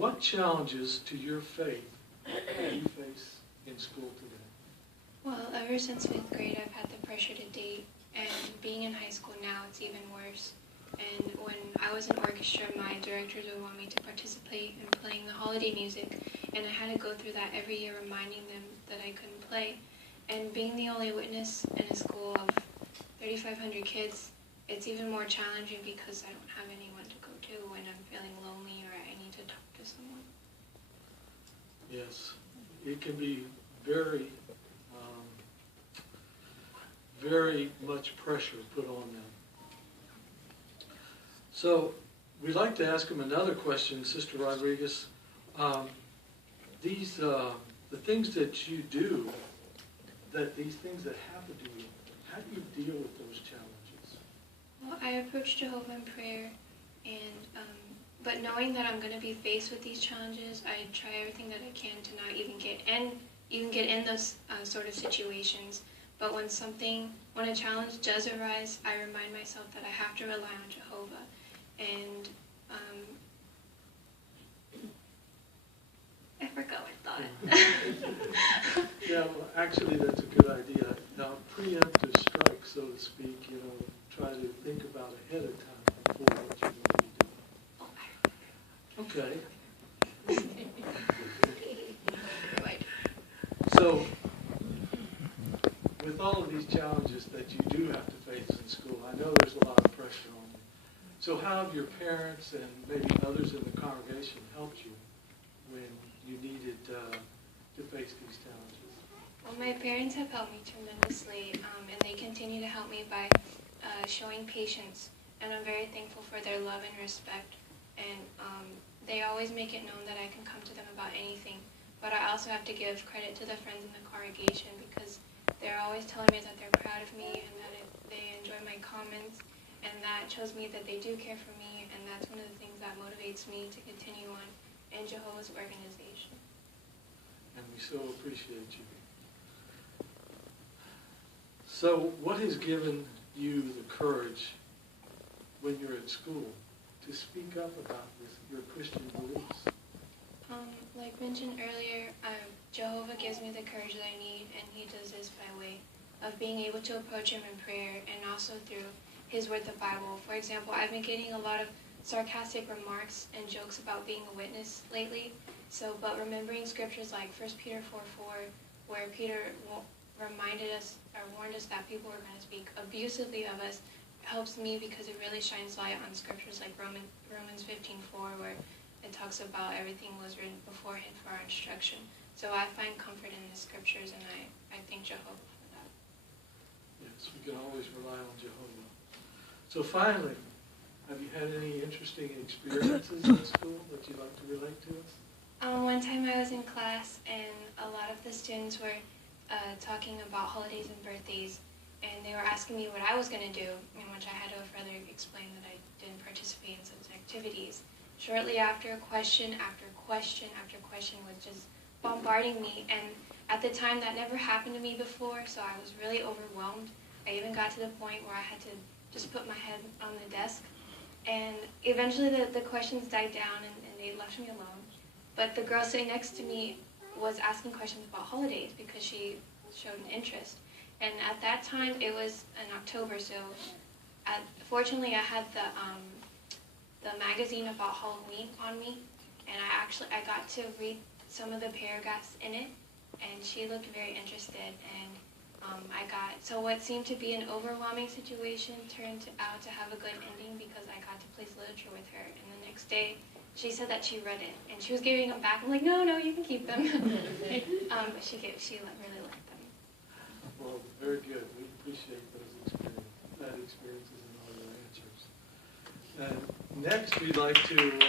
what challenges to your faith do you face in school today? Well, ever since 5th grade, I've had the pressure to date, and being in high school now, it's even worse. And when I was in orchestra, my directors would want me to participate in playing the holiday music, and I had to go through that every year, reminding them that I couldn't play. And being the only witness in a school of 3,500 kids, it's even more challenging because I don't have anyone to go to when I'm feeling lonely or I need to talk to someone. Yes, it can be very, very much pressure put on them. So we'd like to ask them another question, Sister Rodriguez. The things that you do, these things that happen to you, how do you deal with those challenges? Well, I approach Jehovah in prayer, and but knowing that I'm going to be faced with these challenges, I try everything that I can to not even get in those sort of situations. But when a challenge does arise, I remind myself that I have to rely on Jehovah. And I forgot my thought. Yeah, well, actually, that's a good idea. Now, preemptive strike, so to speak, try to think about ahead of time before what you're going to be doing. Okay. So, with all of these challenges that you do have to face in school, I know there's a lot of pressure on you. So how have your parents and maybe others in the congregation helped you when you needed to face these challenges? Well, my parents have helped me tremendously, and they continue to help me by showing patience. And I'm very thankful for their love and respect. And they always make it known that I can come to them about anything. But I also have to give credit to the friends in the congregation because they're always telling me that they're proud of me and that they enjoy my comments. And that shows me that they do care for me, and that's one of the things that motivates me to continue on in Jehovah's organization. And we so appreciate you. So what has given you the courage when you're at school to speak up about your Christian beliefs? Like mentioned earlier, Jehovah gives me the courage that I need, and he does this by way of being able to approach him in prayer and also through his word, the Bible. For example, I've been getting a lot of sarcastic remarks and jokes about being a witness lately. But remembering scriptures like 1 Peter 4:4, where Peter reminded us or warned us that people were going to speak abusively of us, helps me because it really shines light on scriptures like Romans 15:4, where it talks about everything was written beforehand for our instruction. So I find comfort in the scriptures, and I thank Jehovah for that. Yes, we can always rely on Jehovah. So finally, have you had any interesting experiences in school that you'd like to relate to us? One time I was in class, and a lot of the students were talking about holidays and birthdays, and they were asking me what I was going to do, in which I had to further explain that I didn't participate in such activities. Shortly after, question after question after question was just bombarding me, and at the time that never happened to me before, so I was really overwhelmed. I even got to the point where I had to just put my head on the desk, and eventually the questions died down and they left me alone. But the girl sitting next to me was asking questions about holidays because she showed an interest. And at that time, it was in October, so fortunately I had the magazine about Halloween on me, and I got to read some of the paragraphs in it, and she looked very interested, and so what seemed to be an overwhelming situation turned out to have a good ending because I got to place literature with her, and the next day she said that she read it, and she was giving them back. I'm like, no, you can keep them. But she really liked them. Well, very good. We appreciate those experiences and all your answers. And next we'd like to